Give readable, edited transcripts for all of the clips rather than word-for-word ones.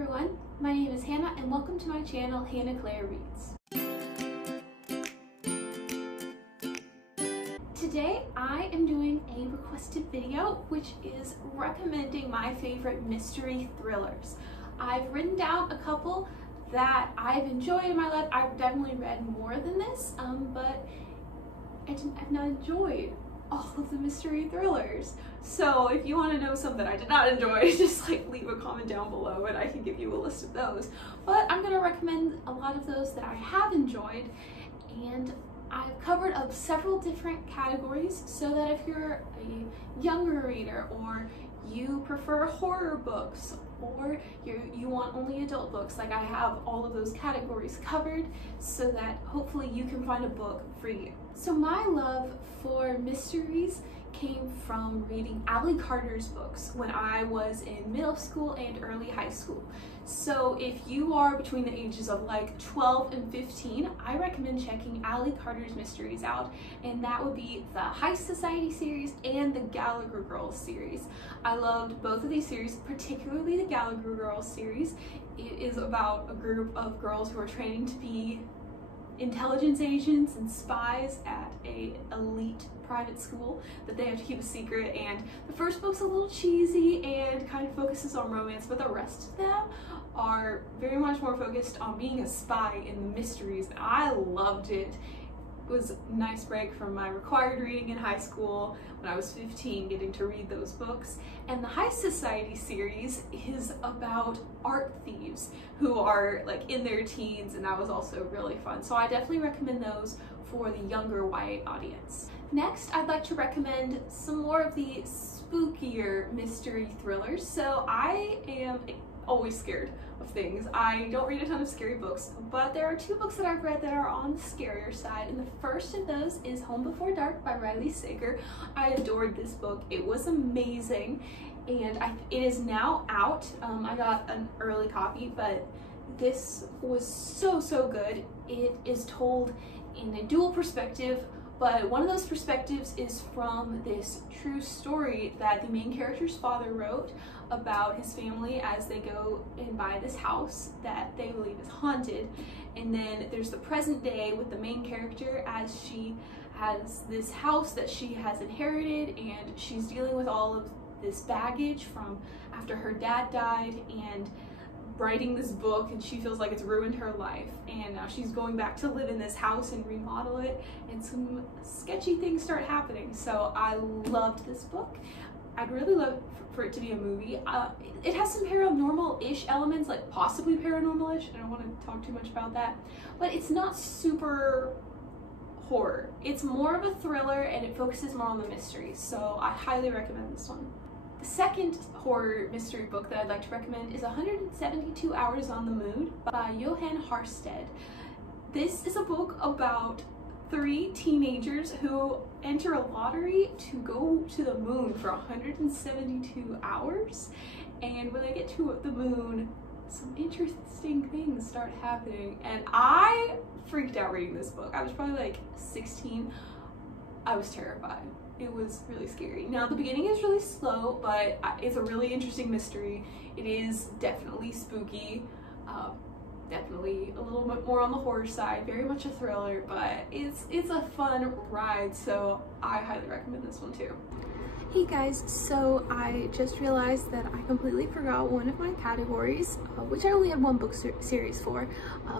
everyone, my name is Hannah and welcome to my channel, Hannah Claire Reads. Today I am doing a requested video which is recommending my favorite mystery thrillers. I've written down a couple that I've enjoyed in my life. I've definitely read more than this, but I've not enjoyed all of the mystery thrillers. So if you want to know some that I did not enjoy, just leave a comment down below and I can give you a list of those. But I'm going to recommend a lot of those that I have enjoyed, and I've covered up several different categories so that if you're a younger reader, or you prefer horror books, or you want only adult books, I have all of those categories covered so that hopefully you can find a book for you. So my love for mysteries came from reading Ally Carter's books when I was in middle school and early high school. So if you are between the ages of 12 and 15, I recommend checking Ally Carter's mysteries out, and that would be the Heist Society series and the Gallagher Girls series. I loved both of these series, particularly the Gallagher Girls series. It is about a group of girls who are training to be intelligence agents and spies at a elite private school that they have to keep a secret, and the first book's a little cheesy and kind of focuses on romance, but the rest of them are very much more focused on being a spy in the mysteries. I loved it. It was a nice break from my required reading in high school when I was 15, getting to read those books. And the Heist Society series is about art thieves who are in their teens, and that was also really fun. So I definitely recommend those for the younger YA audience. Next, I'd like to recommend some more of the spookier mystery thrillers. So I am always scared of things. I don't read a ton of scary books, but there are two books that I've read that are on the scarier side, and the first of those is Home Before Dark by Riley Sager. I adored this book. It was amazing, and it is now out. I got an early copy, but this was so good. It is told in a dual perspective, but one of those perspectives is from this true story that the main character's father wrote about his family as they go and buy this house that they believe is haunted. And then there's the present day with the main character as she has this house that she has inherited, and she's dealing with all of this baggage from after her dad died and writing this book, and she feels like it's ruined her life, and now she's going back to live in this house and remodel it, and some sketchy things start happening. So I loved this book. I'd really love for it to be a movie. It has some paranormal-ish elements, possibly paranormal-ish. I don't want to talk too much about that, but it's not super horror. It's more of a thriller, and it focuses more on the mystery, so I highly recommend this one. The second horror mystery book that I'd like to recommend is 172 Hours on the Moon by Johan Harstad. This is a book about 3 teenagers who enter a lottery to go to the moon for 172 hours. And when they get to the moon, some interesting things start happening. And I freaked out reading this book. I was probably 16. I was terrified. It was really scary. Now, the beginning is really slow, but it's a really interesting mystery. It is definitely spooky, definitely a little bit more on the horror side, very much a thriller, but it's a fun ride, so I highly recommend this one too. Hey guys, so I just realized that I completely forgot one of my categories, which I only had one book series for,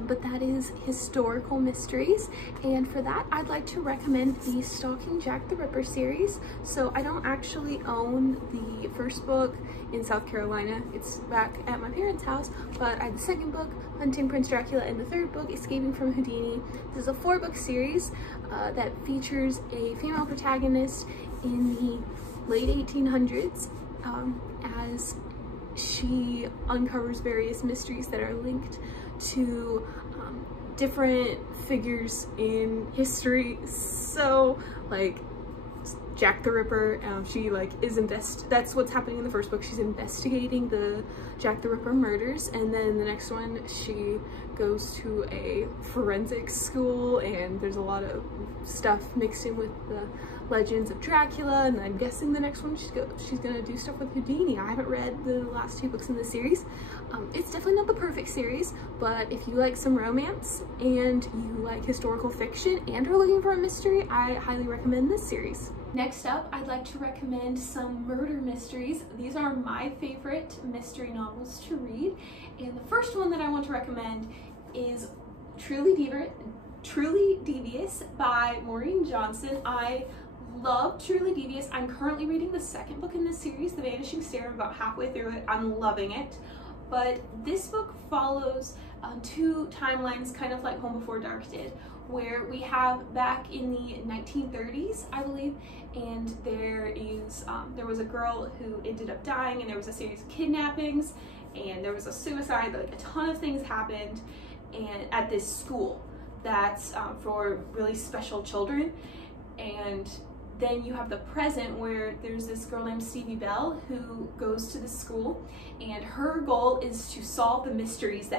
but that is historical mysteries, and for that I'd like to recommend the Stalking Jack the Ripper series. So I don't actually own the first book in South Carolina, it's back at my parents' house, but I have the second book, Hunting Prince Dracula, and the third book, Escaping from Houdini. This is a 4-book series that features a female protagonist in the late 1800s as she uncovers various mysteries that are linked to different figures in history. So Jack the Ripper. She like that's what's happening in the first book. She's investigating the Jack the Ripper murders, and then the next one she goes to a forensics school, and there's a lot of stuff mixed in with the legends of Dracula, and I'm guessing the next one she's gonna do stuff with Houdini. I haven't read the last 2 books in the series. It's definitely not the perfect series, but if you like some romance and you like historical fiction and are looking for a mystery, I highly recommend this series. Next up, I'd like to recommend some murder mysteries. These are my favorite mystery novels to read, and the first one that I want to recommend is Truly Devious by Maureen Johnson. I love Truly Devious. I'm currently reading the second book in this series, The Vanishing Stair. I'm about halfway through it. I'm loving it. But this book follows 2 timelines, kind of like Home Before Dark did, where we have back in the 1930s, I believe, and there was a girl who ended up dying, and there was a series of kidnappings, and there was a suicide. Like, a ton of things happened and at this school that's for really special children. And then you have the present, where there's this girl named Stevie Bell who goes to the school, and her goal is to solve the mysteries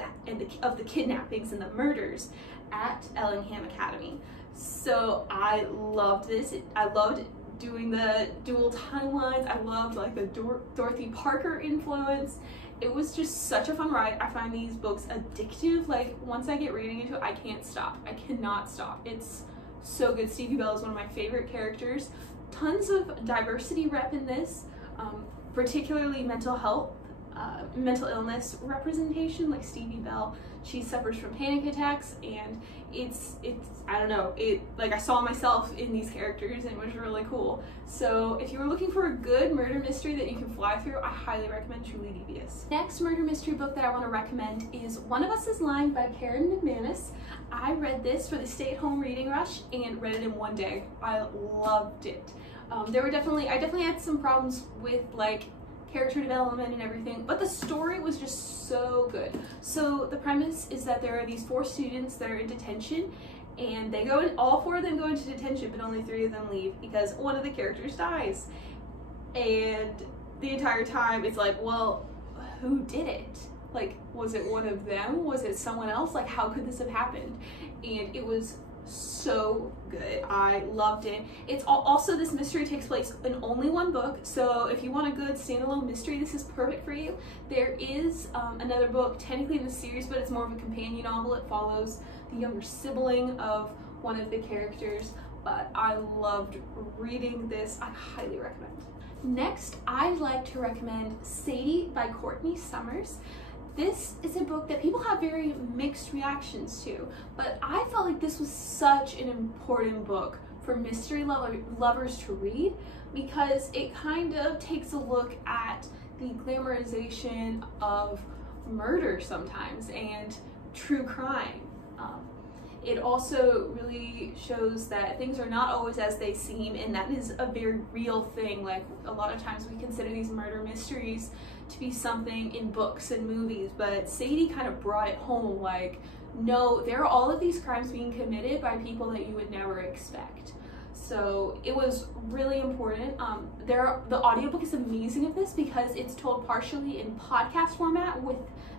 of the kidnappings and the murders at Ellingham Academy. So I loved this. I loved doing the dual timelines. I loved like the Dorothy Parker influence. It was just such a fun ride. I find these books addictive. Like, once I get reading into it, I can't stop. I cannot stop. It's so good. Stevie Bell is one of my favorite characters. Tons of diversity rep in this, particularly mental illness representation. Like Stevie Bell, she suffers from panic attacks, and it's I don't know, like I saw myself in these characters, and it was really cool. So if you were looking for a good murder mystery that you can fly through, I highly recommend Truly Devious. Next murder mystery book that I want to recommend is One of Us is Lying by Karen McManus. I read this for the stay-at-home reading rush and read it in one day. I loved it. I definitely had some problems with like character development and everything, but the story was just so good. So the premise is that there are these 4 students that are in detention, and all 4 of them go into detention, but only 3 of them leave because one of the characters dies. And the entire time it's like, well, who did it? Like, was it one of them? Was it someone else? Like, how could this have happened? And it was so good. I loved it. It's also, this mystery takes place in only 1 book, so if you want a good standalone mystery, this is perfect for you. There is another book technically in the series, but it's more of a companion novel. It follows the younger sibling of one of the characters, but I loved reading this. I highly recommend. Next, I'd like to recommend Sadie by Courtney Summers. This is a book that people have very mixed reactions to, but I felt like this was such an important book for mystery lovers to read, because it kind of takes a look at the glamorization of murder sometimes and true crime. It also really shows that things are not always as they seem, and that is a very real thing. Like, a lot of times we consider these murder mysteries to be something in books and movies, but Sadie kind of brought it home. Like, no, there are all of these crimes being committed by people that you would never expect. So it was really important. The audiobook is amazing of this because it's told partially in podcast format.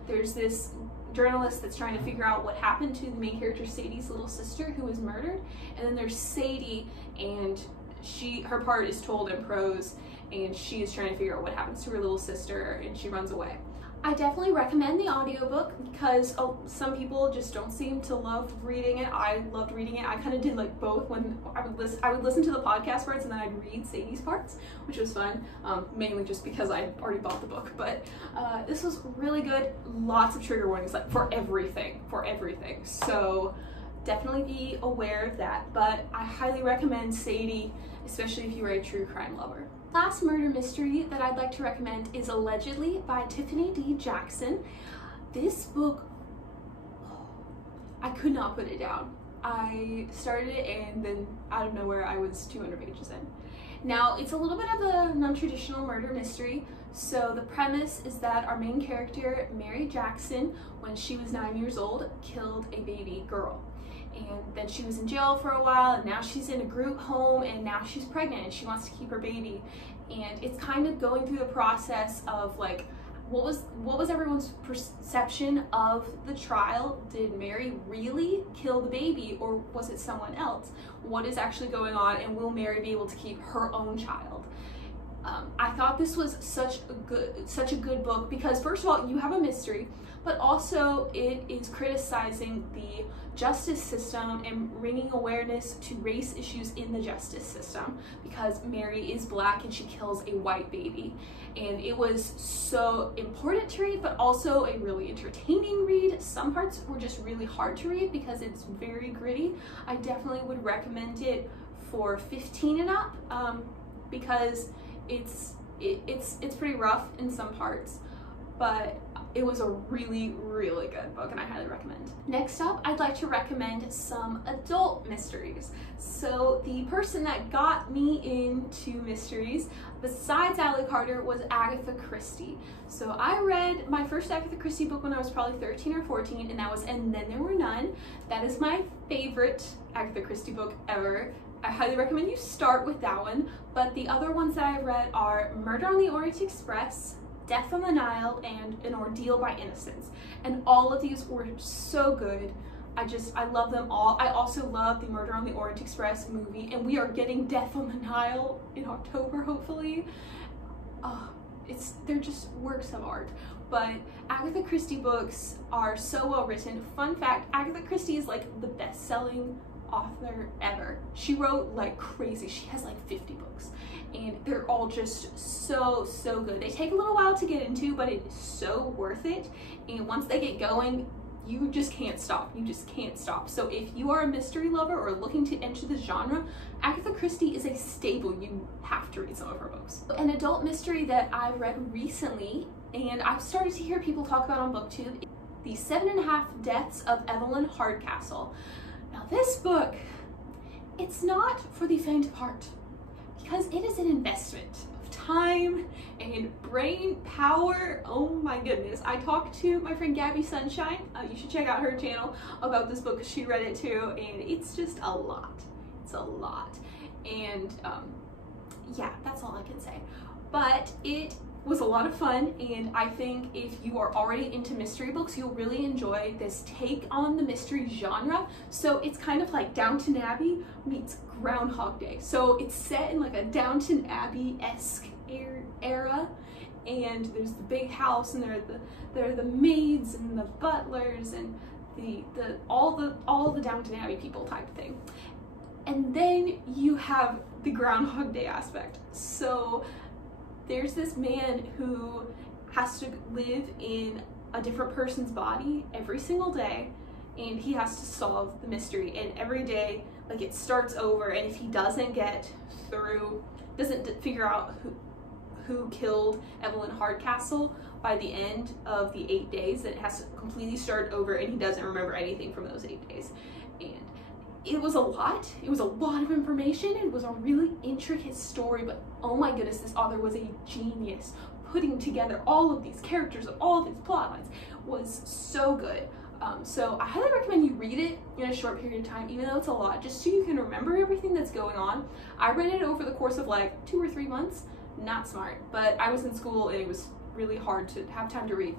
There's this journalist that's trying to figure out what happened to the main character Sadie's little sister who was murdered, and then there's Sadie, and her part is told in prose, and she is trying to figure out what happens to her little sister, and she runs away. I definitely recommend the audiobook because some people just don't seem to love reading it. I loved reading it. I kind of did like both. When I would listen to the podcast parts, and then I'd read Sadie's parts, which was fun, mainly just because I already bought the book. But this was really good. Lots of trigger warnings, like for everything. So definitely be aware of that. But I highly recommend Sadie, especially if you are a true crime lover. Last murder mystery that I'd like to recommend is Allegedly by Tiffany D. Jackson. This book, I could not put it down. I started it, and then out of nowhere I was 200 pages in. Now, it's a little bit of a non-traditional murder mystery. So the premise is that our main character, Mary Jackson, when she was 9 years old, killed a baby girl. and then she was in jail for a while, and now she's in a group home, and now she's pregnant and she wants to keep her baby. And it's kind of going through the process of like, what was everyone's perception of the trial? Did Mary really kill the baby, or was it someone else? What is actually going on, and will Mary be able to keep her own child? I thought this was such a good book because, first of all, you have a mystery, but also it is criticizing the justice system and bringing awareness to race issues in the justice system, because Mary is Black and she kills a white baby. And it was so important to read, but also a really entertaining read. Some parts were just really hard to read because it's very gritty. I definitely would recommend it for 15 and up, because it's pretty rough in some parts, but it was a really good book and I highly recommend. Next up, I'd like to recommend some adult mysteries. So the person that got me into mysteries, besides Ally Carter, was Agatha Christie. So I read my first Agatha Christie book when I was probably 13 or 14, and that was And Then There Were None. That is my favorite Agatha Christie book ever. I highly recommend you start with that one, but the other ones that I've read are Murder on the Orient Express, Death on the Nile, and An Ordeal by Innocence. And all of these were so good. I love them all. I also love the Murder on the Orient Express movie, and we are getting Death on the Nile in October, hopefully. They're just works of art. But Agatha Christie books are so well written. Fun fact, Agatha Christie is like the best-selling author ever. She wrote like crazy. She has like 50 books, and they're all just so good. They take a little while to get into, but it's so worth it. And once they get going, you just can't stop. You just can't stop. So if you are a mystery lover or looking to enter the genre, Agatha Christie is a staple. You have to read some of her books. An adult mystery that I read recently, and I've started to hear people talk about on BookTube, The 7.5 Deaths of Evelyn Hardcastle. Now this book, it's not for the faint of heart, because it is an investment of time and brain power. Oh my goodness. I talked to my friend Gabby Sunshine, you should check out her channel, about this book because she read it too, and it's just a lot. It's a lot. And yeah, that's all I can say. But it was a lot of fun, and I think if you are already into mystery books, you'll really enjoy this take on the mystery genre. So it's kind of like Downton Abbey meets Groundhog Day. So it's set in like a Downton Abbey-esque era, and there's the big house, and there are the maids and the butlers and all the Downton Abbey people type of thing. And then you have the Groundhog Day aspect. So there's this man who has to live in a different person's body every single day, and he has to solve the mystery. And every day, like, it starts over, and if he doesn't figure out who killed Evelyn Hardcastle by the end of the 8 days, then it has to completely start over, and he doesn't remember anything from those 8 days. And it was a lot. It was a lot of information. It was a really intricate story, but oh my goodness, this author was a genius. Putting together all of these characters and all of these plot lines was so good. So I highly recommend you read it in a short period of time, even though it's a lot, just so you can remember everything that's going on. I read it over the course of like 2 or 3 months. Not smart, but I was in school and it was really hard to have time to read.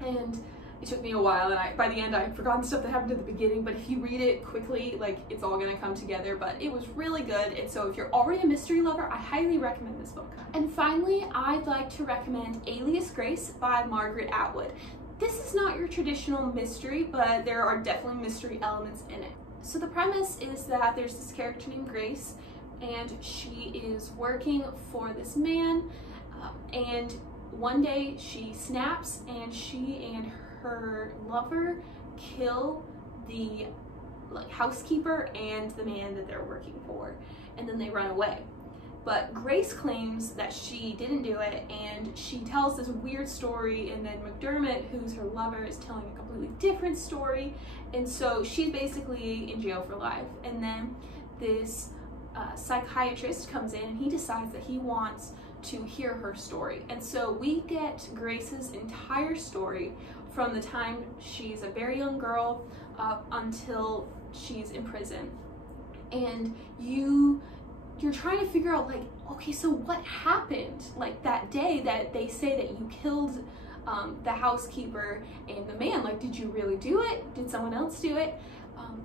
And it took me a while, and by the end I'd forgotten stuff that happened at the beginning, but if you read it quickly, like, it's all gonna come together. But it was really good, and so if you're already a mystery lover, I highly recommend this book. And finally, I'd like to recommend Alias Grace by Margaret Atwood. This is not your traditional mystery, but there are definitely mystery elements in it. So the premise is that there's this character named Grace, and she is working for this man, and one day she snaps, and she and her lover kill the housekeeper and the man that they're working for, and then they run away. But Grace claims that she didn't do it, and she tells this weird story, and then McDermott, who's her lover, is telling a completely different story, and so she's basically in jail for life. And then this psychiatrist comes in, and he decides that he wants to hear her story. And so we get Grace's entire story from the time she's a very young girl up until she's in prison, and you're trying to figure out, like, okay, so what happened, like, that day that they say that you killed the housekeeper and the man. Like, did you really do it? Did someone else do it?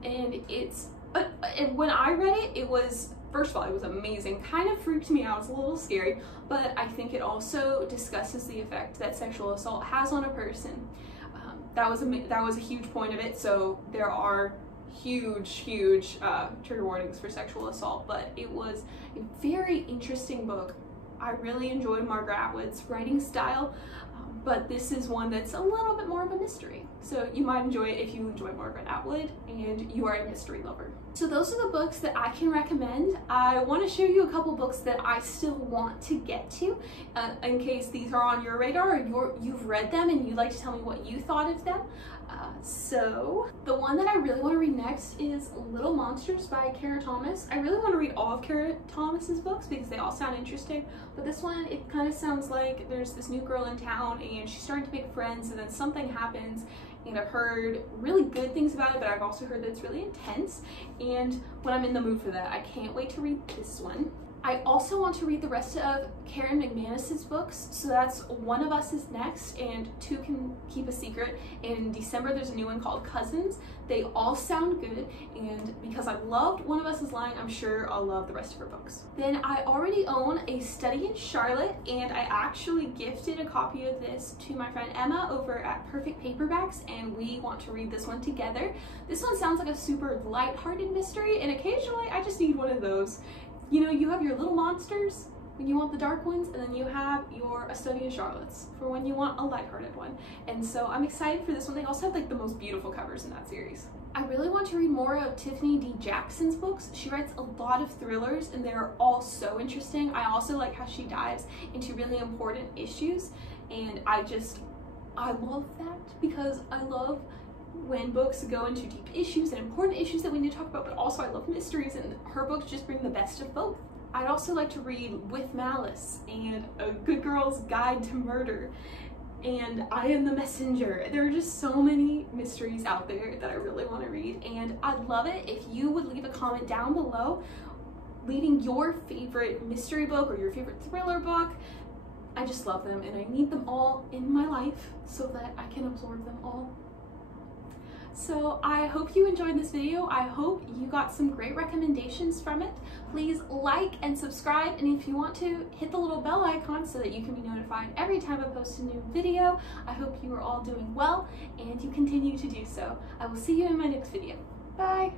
And when I read it, it was, first of all, it was amazing. Kind of freaked me out. It was a little scary, but I think it also discusses the effect that sexual assault has on a person. That was a huge point of it. So there are huge trigger warnings for sexual assault, but it was a very interesting book. I really enjoyed Margaret Atwood's writing style, but this is one that's a little bit more of a mystery. So you might enjoy it if you enjoy Margaret Atwood and you are a mystery lover. So those are the books that I can recommend. I want to show you a couple books that I still want to get to, in case these are on your radar or you've read them and you'd like to tell me what you thought of them. So the one that I really want to read next is Little Monsters by Kara Thomas. I really want to read all of Kara Thomas's books because they all sound interesting, but this one, it kind of sounds like there's this new girl in town and she's starting to make friends, and then something happens, and I've heard really good things about it, but I've also heard that it's really intense, and when I'm in the mood for that, I can't wait to read this one. I also want to read the rest of Karen McManus's books, so that's One of Us is next, and Two Can Keep a Secret. In December, there's a new one called Cousins. They all sound good, and because I loved One of Us is Lying, I'm sure I'll love the rest of her books. Then I already own A Study in Charlotte, and I actually gifted a copy of this to my friend Emma over at Perfect Paperbacks, and we want to read this one together. This one sounds like a super lighthearted mystery, and occasionally I just need one of those. You know, you have your little monsters when you want the dark ones, and then you have your A Study in Charlotte's for when you want a lighthearted one. And so I'm excited for this one. They also have like the most beautiful covers in that series. I really want to read more of Tiffany D. Jackson's books. She writes a lot of thrillers and they're all so interesting. I also like how she dives into really important issues, and I love that because I love when books go into deep issues and important issues that we need to talk about, but also I love mysteries, and her books just bring the best of both. I'd also like to read With Malice and A Good Girl's Guide to Murder and I Am the Messenger. There are just so many mysteries out there that I really want to read, and I'd love it if you would leave a comment down below leading your favorite mystery book or your favorite thriller book. I just love them and I need them all in my life so that I can absorb them all. So I hope you enjoyed this video. I hope you got some great recommendations from it. Please like and subscribe, and if you want to, hit the little bell icon so that you can be notified every time I post a new video. I hope you are all doing well and you continue to do so. I will see you in my next video. Bye!